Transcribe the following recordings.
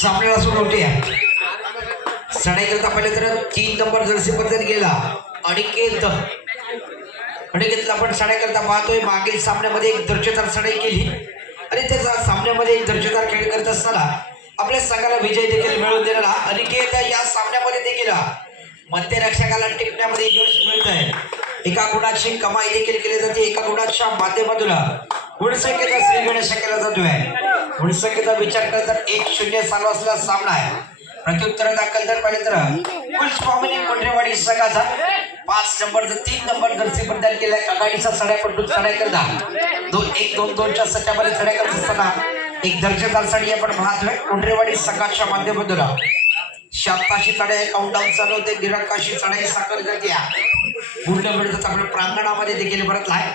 सामन्याला सुरू होते सडाई करता पहिले तर तीन नंबर जर्सी बद्दल गेला अनिकेत अनिकेतला आपण सडाई करता पाहतोय मागील सामन्यामध्ये एक दर्जेदार सडाई केली. आणि त्याचा सामन्यामध्ये एक दर्जेदार खेळ करत असताना आपल्या संघाला विजय देखील मिळवून दिलेला. अनिकेत या सामन्यामध्ये देखील. मध्यरक्षकाला टिकण्यामध्ये यश मिळत आहे एका गुणाची कमाई देखील केली जाते. एका गुणाच्या माध्यमातून गुणसंख्येचा श्री गणेश केला जातोय. गुणसंख्येचा विचार करता एक शून्य चालू असलेला सामना आहे. प्रत्युत्तर दाखल जर पाहिजे तर कुलस्वामिनी कोंढरेवाडी संघाचा पाच नंबर तीन नंबर जर्सी बद्दल केलाय. आघाडीचा सड्या पडून चढाई करता. दोन एक दोन दोनच्या सट्यामध्ये सड्या करत असताना एक दर्जेदार साडी आपण पाहतोय. कोंढरेवाडी संघाच्या माध्यमातून. शाप्ताशी चढाई काउंटडाऊन चालू होते. निरंकाशी चढाई साखर जाते पूर्ण मिळतात आपल्या प्रांगणामध्ये देखील परतलाय.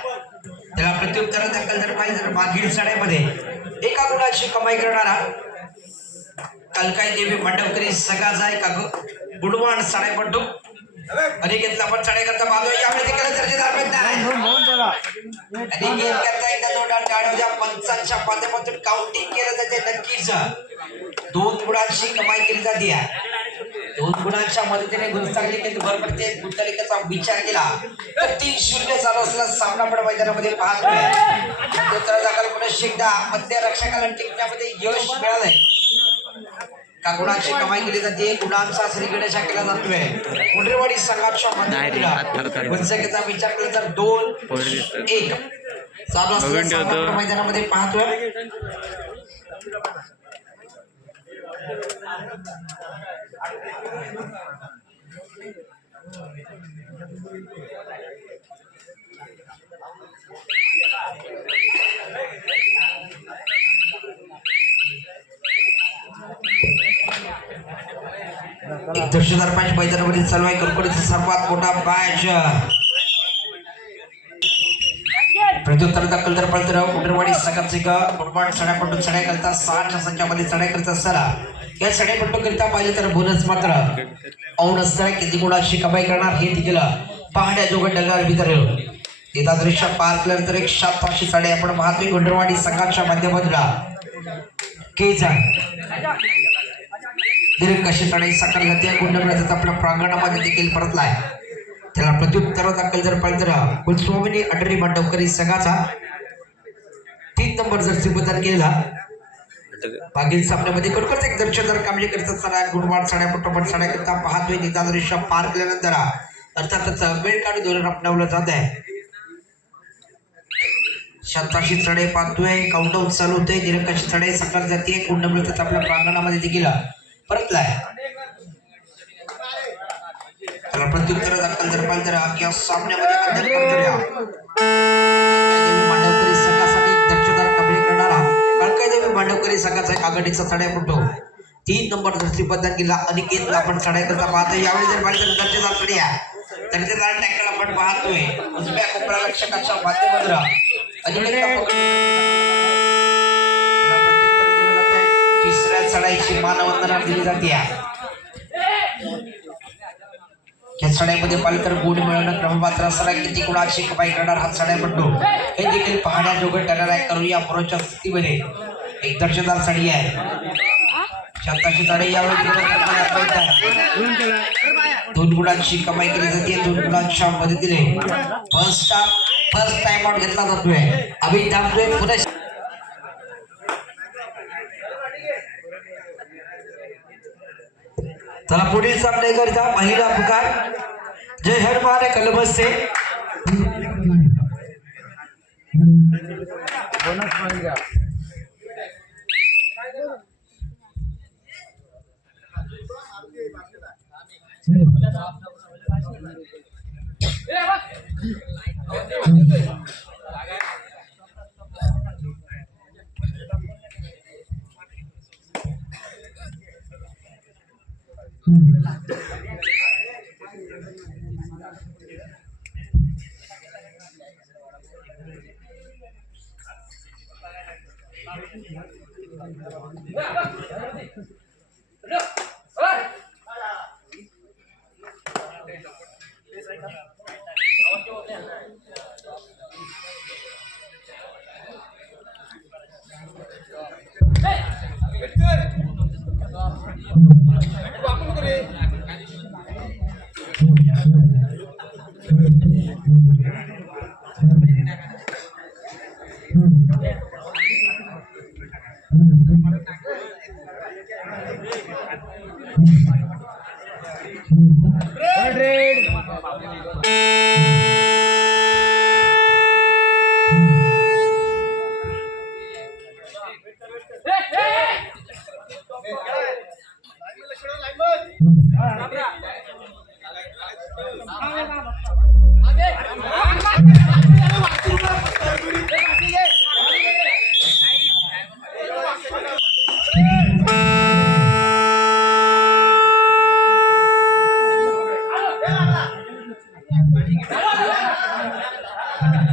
त्याला प्रत्युत्तर दाखल जर पाहिजे तर मागील चढाईमध्ये एका गुणाची कमाई करणारा कलकाई देवी मंडपकरी सगळाचा आहे का गुडवान साडे पड्डू अनिकेतला पण चढाई करता पाहतो यावेळी अनिकेत करता एकदा दोन गाडीच्या पंचांच्या माध्यमातून काउंटिंग केलं जाते नक्कीच. दोन गुणांची कमाई केली जाते. दोन गुणांच्या मदतीने गुंतागलिकेत भर पडते गुंतागलिकेचा विचार केला तर तीन शून्य चालू असलेला सामना पण मैदानामध्ये पाहतोय तर दाखल एकदा मध्य रक्षकाला टिकण्यामध्ये यश मिळालंय. का गुणाची कमाई केली जाते? गुणांचा श्री गणेश केला जातोय. मुंड्रेवाडी संघाच्या. गुणसंख्येचा विचार केला तर दोन. एक. चालू. आपण मैदानामध्ये पाहतोय. दोनशे हजार पाच मैदानावरील सलवाई कुरकुडीचा सर्वात मोठा बॅच प्रत्युत्तर दाखल तर पळतर कुंडरवाडी संघाचे फुटबॉल चढापट्टू चढाई करता सहाच्या संख्यामध्ये चढाई करत असताना या चढाईपट्टू करिता पाहिजे तर बोनस मात्र. औन असताना किती गुणाची कमाई करणार हे देखील पाहण्या जोगं डगावर वितर येता दृश्य पार केल्यानंतर तर एक पाचशे साडे आपण पाहतोय. गुंडरवाडी संघाच्या माध्यमातून. केज दीर्घ कशी चढाई साकार जाते गुंड मिळतात आपल्या प्रांगणामध्ये देखील परतलाय. त्याला प्रत्युत्तर दाखल जर पाहिजे तर कुलस्वामिनी अटरी मांडवकरी संघाचा तीन नंबर जर बदल केला मागील सामन्यामध्ये खरोखरच एक दर्शनदार कामगिरी करत असताना गुणवान साड्या पटोपट साड्या करता पाहतोय निदान दृश्य पार केल्यानंतर अर्थातच वेळ काढून धोरण अपनावलं जात आहे. शताशी चढे पाहतोय काउंटडाऊन चालू होते निरंकाशी चढे सकाळ जाते कुंड मिळतात आपल्या प्रांगणामध्ये देखील परतलाय. त्याला प्रत्युत्तर दाखल जर पाहिजे तर या सामन्यामध्ये मांडवकरी संघासाठी दर्शदार कबड्डी करणारा कळकाई मांडवकरी संघाचा एक आघाडीचा चढाई पडतो तीन नंबर दुसरी पद्धत गेला. अनिकेतला आपण चढाई करता पाहतो यावेळी जर पाहिजे तर दर्जेदार चढी दर्जेदार टॅकल आपण पाहतोय. उजव्या कोपरा रक्षकाच्या माध्यमातून. तिसऱ्या चढाईची मानवंदना दिली जाते. सड्यामध्ये पालकर तर गुण मिळवणं क्रमपात्र असताना किती गुणाची कमाई करणार हा चढाई म्हणतो हे देखील पाहण्याजोगं ठरणार आहे करूया पुरोच्या स्थितीमध्ये एक दर्शनदार साडी आहे. शांताची चढाई यावेळी दोन गुणांची कमाई केली जाते दोन गुणांच्या मदतीने. फर्स्ट फर्स्ट टाइम आउट घेतला जातोय. अभि दाबतोय पुन्हा चला पुढील सामनेकरता महिला पुकार। जय हनुमान कलबस्से बोनस Yeah. से असं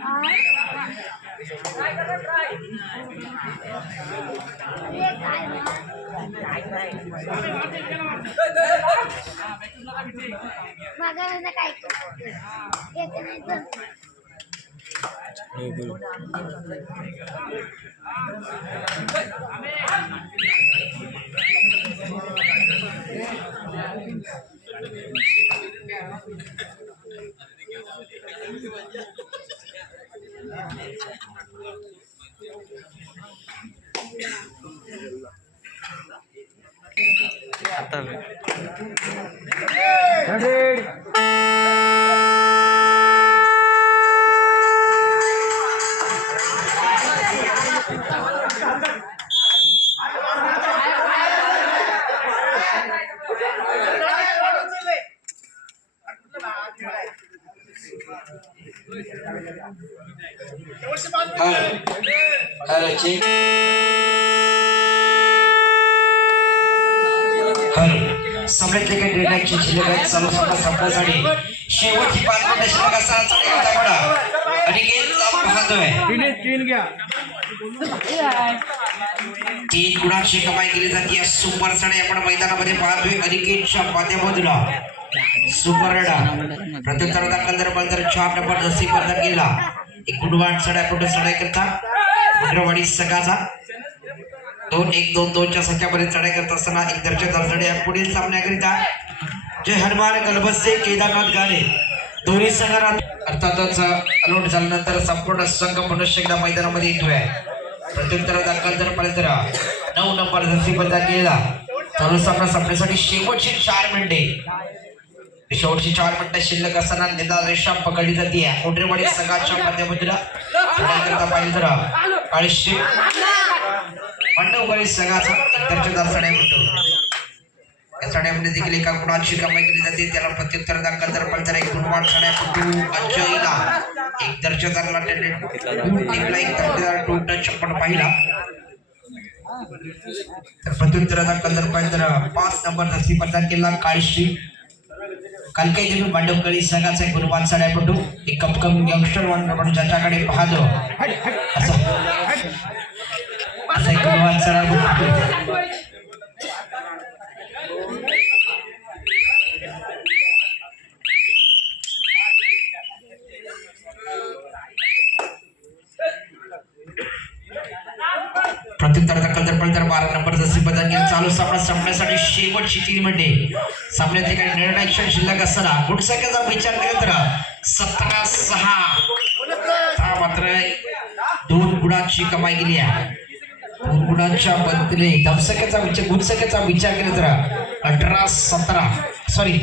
Bye. मागायला काय येते नाही तर Amen. निर्णयाची शिल्लक शेवटची पाच मिनिटं शिल्लक असताना चांगला पडा आणि जाऊन पाहतोय तीन गुणांची कमाई केली जाते. या सुपर सडे आपण मैदानामध्ये पाहतोय. अनिकेतच्या माध्यमातून. सुपर रडा प्रत्युत्तर दाखल जर बंदर चार नंबर जसी बंधन गेला एक गुणवान सड्या कुठे सडाई करता? अग्रवाडी सगाचा. दोन एक दोन दोनच्या संख्यामध्ये चढाई करत असताना एक दर्जेदार चढाई या पुढील सामन्याकरिता. जय हनुमान गलबसे केदारनाथ गाणे. दोन्ही संघांना अर्थातच अलोट झाल्यानंतर संपूर्ण संघ मनुष्य एकदा मैदानामध्ये येतोय. प्रत्युत्तर दाखल जर पर्यंत नऊ नंबर जसी बदल गेला चालू सामना संपण्यासाठी शेवटची चार मिनिटे. शेवटची चार मिनिटं शिल्लक असताना निदा रेषा पकडली जाते मोठेवाडी संघाच्या माध्यमातून करता पाहिजे तर अडीचशे मंडववाडी संघाचा दर्जेदार साड्या म्हणतो या साड्यामध्ये देखील एका गुणाची कमाई केली जाते त्याला प्रत्युत्तर दाखल जर पण एक गुणवान साड्या एक दर्जेदार टिकला एक दर्जेदार टू टच आपण पाहिला तर प्रत्युत्तराचा कलर पाहिजे तर पाच नंबर प्रदान केला काळीश्री काल काही दिवस मांडवकरी संघाचा एक गुरुवान साड्यापटू एक कपकम यंगस्टर म्हणून ज्याच्याकडे पाहतो. असं असं एक गुरुवान साड्यापटू प्रत्युत्तराचा बारा नंबरचा जसे बदल चालू सामना संपण्यासाठी शेवटची तीन मिनिटे. सामन्यात ठिकाणी निर्णय क्षण शिल्लक असताना गुणसंख्येचा विचार केला तर सतरा सहा. मात्र दोन गुणांची कमाई केली आहे. दोन गुणांच्या बदले धमसंख्येचा विचार गुणसंख्येचा विचार केला तर अठरा सतरा. सॉरी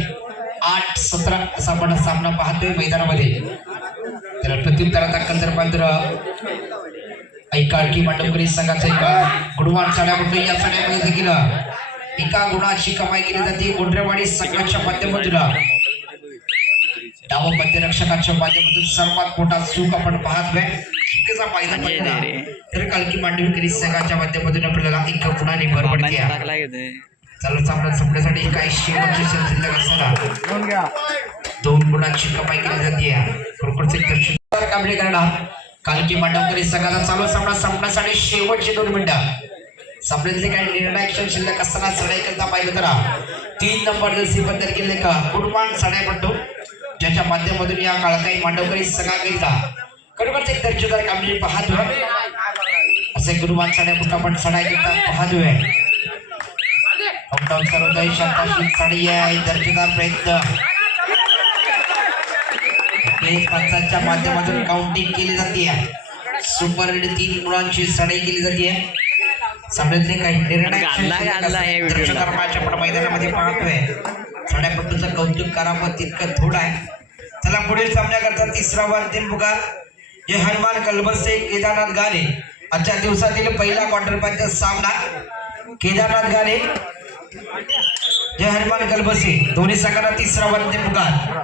आठ सतरा असा आपण सामना पाहतोय मैदानामध्ये. तर प्रत्युत्तराचा कलर पात्र ऐका की मांडवकरी संघाचा एका गुणवान साड्यामध्ये या साड्यामध्ये देखील. एका गुणाची कमाई केली जाते. गोंड्रेवाडी संघाच्या माध्यमातून. डाव मध्यरक्षकाच्या माध्यमातून सर्वात मोठा चूक आपण पाहतोय चुकीचा फायदा पाहिला तर कालकी मांडवकरी संघाच्या माध्यमातून आपल्याला एका गुणाने पडते. आहे. चालू सामना संपण्यासाठी काही शेवटची शिल्लक असताना दोन गुणांची कमाई केली जाते. खरोखरच एक दर्शन. कामगिरी करणार. कालकी मांडवकरी संघाचा चालू सामना संपण्यासाठी शेवटचे दोन मिनिटं. सामन्यातले काही निर्णायक क्षण शिल्लक असताना चढाई करता पाहिलं तर तीन नंबर जर्सी बद्दल केले का? गुडमान चढाई म्हणतो ज्याच्या माध्यमातून या काळकाई मांडवकरी संघाकरिता खरोखर एक दर्जेदार कामगिरी पाहतोय असे गुरुवान चढाई पुन्हा पण चढाई करता पाहतोय अपडाऊन सर्वोदय शांताशी साडी आहे दर्जेदार प्रयत्न. पंचांच्या माध्यमातून काउंटिंग केली जाते सुपर हिट तीन गुणांची सडाई केली जाते काही निर्णय हे. दर्शकांच्या आपण मैदानामध्ये पाहतोय. साड्यापट्टूचं कौतुक करावं तितकं थोडं आहे. चला पुढील सामन्याकरता तिसरा व अंतिम पुकार हे हनुमान कलबसे केदारनाथ गाणे. आजच्या दिवसातील पहिला क्वार्टर फायनल सामना केदारनाथ गाणे. जय हनुमान कलबसे. दोन्ही संघांना तिसरा व अंतिम पुकार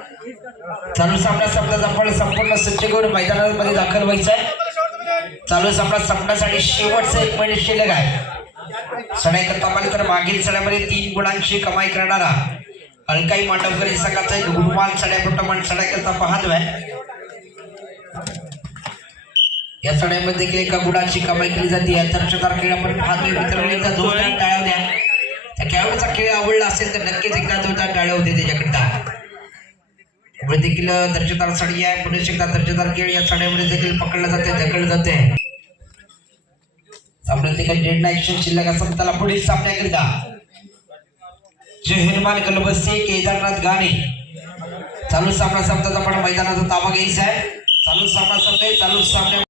चालू सामना संपला आपण संपूर्ण सज्ज करून मैदानामध्ये दाखल व्हायचं आहे. चालू सामना संपण्यासाठी शेवटचं एक मिनिट शिल्लक आहे. सडाई करता पाहिलं तर मागील सड्यामध्ये तीन गुणांची कमाई करणारा अलकाई मांडवकर संघाचा एक गुणवान सड्यापुट्ट पण पाहतोय. या सणामध्ये देखील एका गुणाची कमाई केली जाते. या दर्शकदार खेळ आपण पाहतोय. मित्रांनो एकदा टाळ्या द्या. त्या खेळाडूचा खेळ आवडला असेल तर नक्कीच एकदा दोन टाळ्या होते त्याच्याकडता पुढे देखील दर्जेदार साडी आहे. पुढे एकदा दर्जेदार खेळ या साड्यामध्ये देखील पकडलं जाते ढकललं जाते. सामन्यात देखील निर्णायक क्षण शिल्लक असताना त्याला पुढील सामन्याकरिता जय हनुमान कलबस्ती केदारनाथ गाणे. चालू सामना संपताच आपण मैदानाचा ताबा घ्यायचा आहे. चालू सामना संपतोय चालू सामन्या